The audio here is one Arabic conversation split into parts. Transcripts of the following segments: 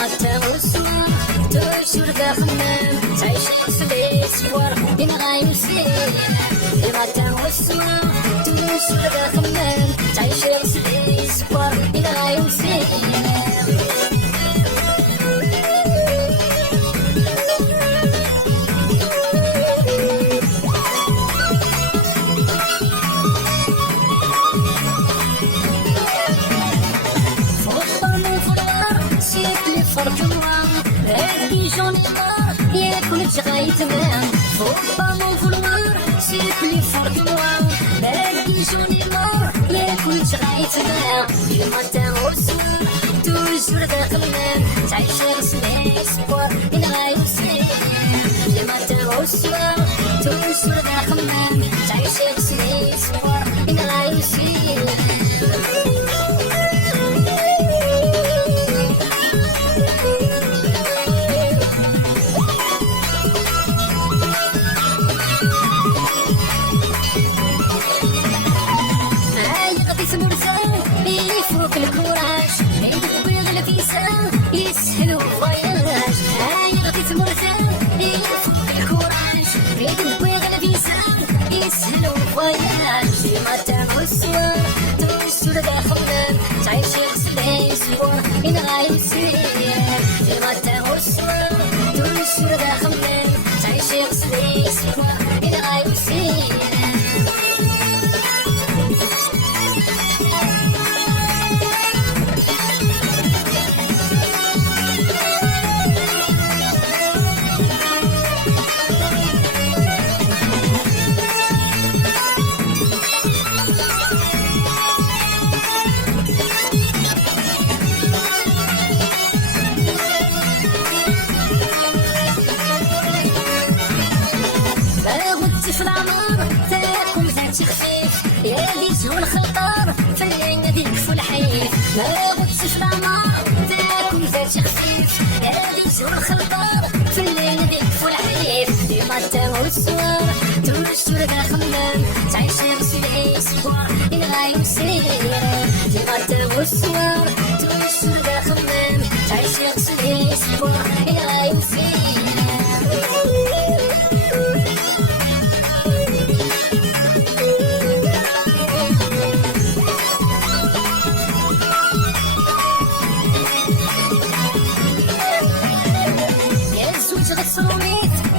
matin au soir, toujours d'avenir, تعيش في soir, بين غايمسين. Le matin au soir, toujours d'avenir, تعيش في soir, بين غايمسين. Faut pas m'en vouloir, c'est plus fort que moi. Baby, j'en ai marre, écoute, j'arrête bien. Le matin au soir, toujours d'avenir, تعيش l'espoir, il réussit. Le matin au soir, toujours d'avenir, تعيش l'espoir, il réussit. يسهل الفواياج هاي غادي مرتاح يفوق الكوراج ريد نبغي الفيسان يسهل الفواياج الماتان والسوار توصل داخلنا تعيش غسلي سوار إن غايمسير الماتان والسوار توصل داخلنا تعيش غسلي سوار إن غايمسير. في العمر تاكم ذات خفيف يا ديت هو الخطر فلان هذيك في الحيف ما غدت في العمر تاكم ذات خفيف يا ديت هو الخطر فلان هذيك في الحيف ديما التام والسوار توجور داخلنا تعيش غسلي سوار إن غايمسير ديما التام والسوار توجور داخلنا تعيش غسلي سوار إن غايمسير.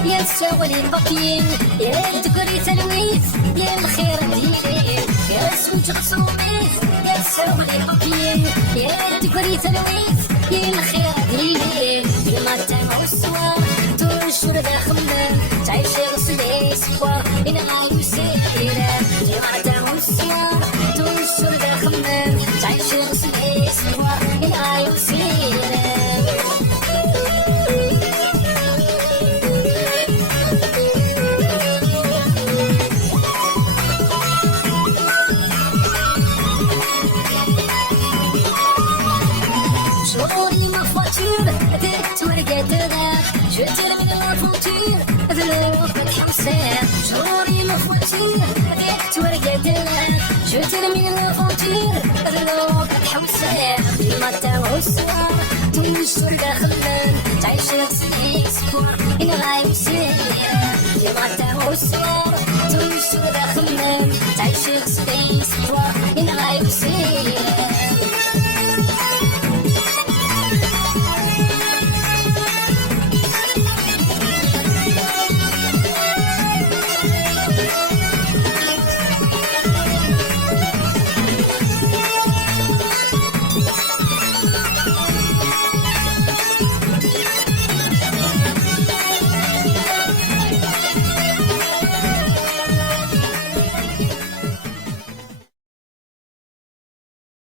يا تساولي الباكين يا تقري تلويث يا الخير ديري يا سوج غصروميث يا تساولي الباكين يا تقري تلويث يا الخير ديري الماتان والسوار توجور داخلنا تعيش غسلي سوار إن غايمسير الماتان والسوار توجور داخلنا تعيش غسلي سوار إن غايمسير. Je termine l'aventure de l'eau cancer. J'aurai ma voiture avec toi regarder. Je termine l'aventure de l'eau cancer. Du matin au soir, toujours داخلنا تعيش غسلي سكور إن غايمسير. Du matin au soir, toujours داخلنا تعيش غسلي سكور إن غايمسير.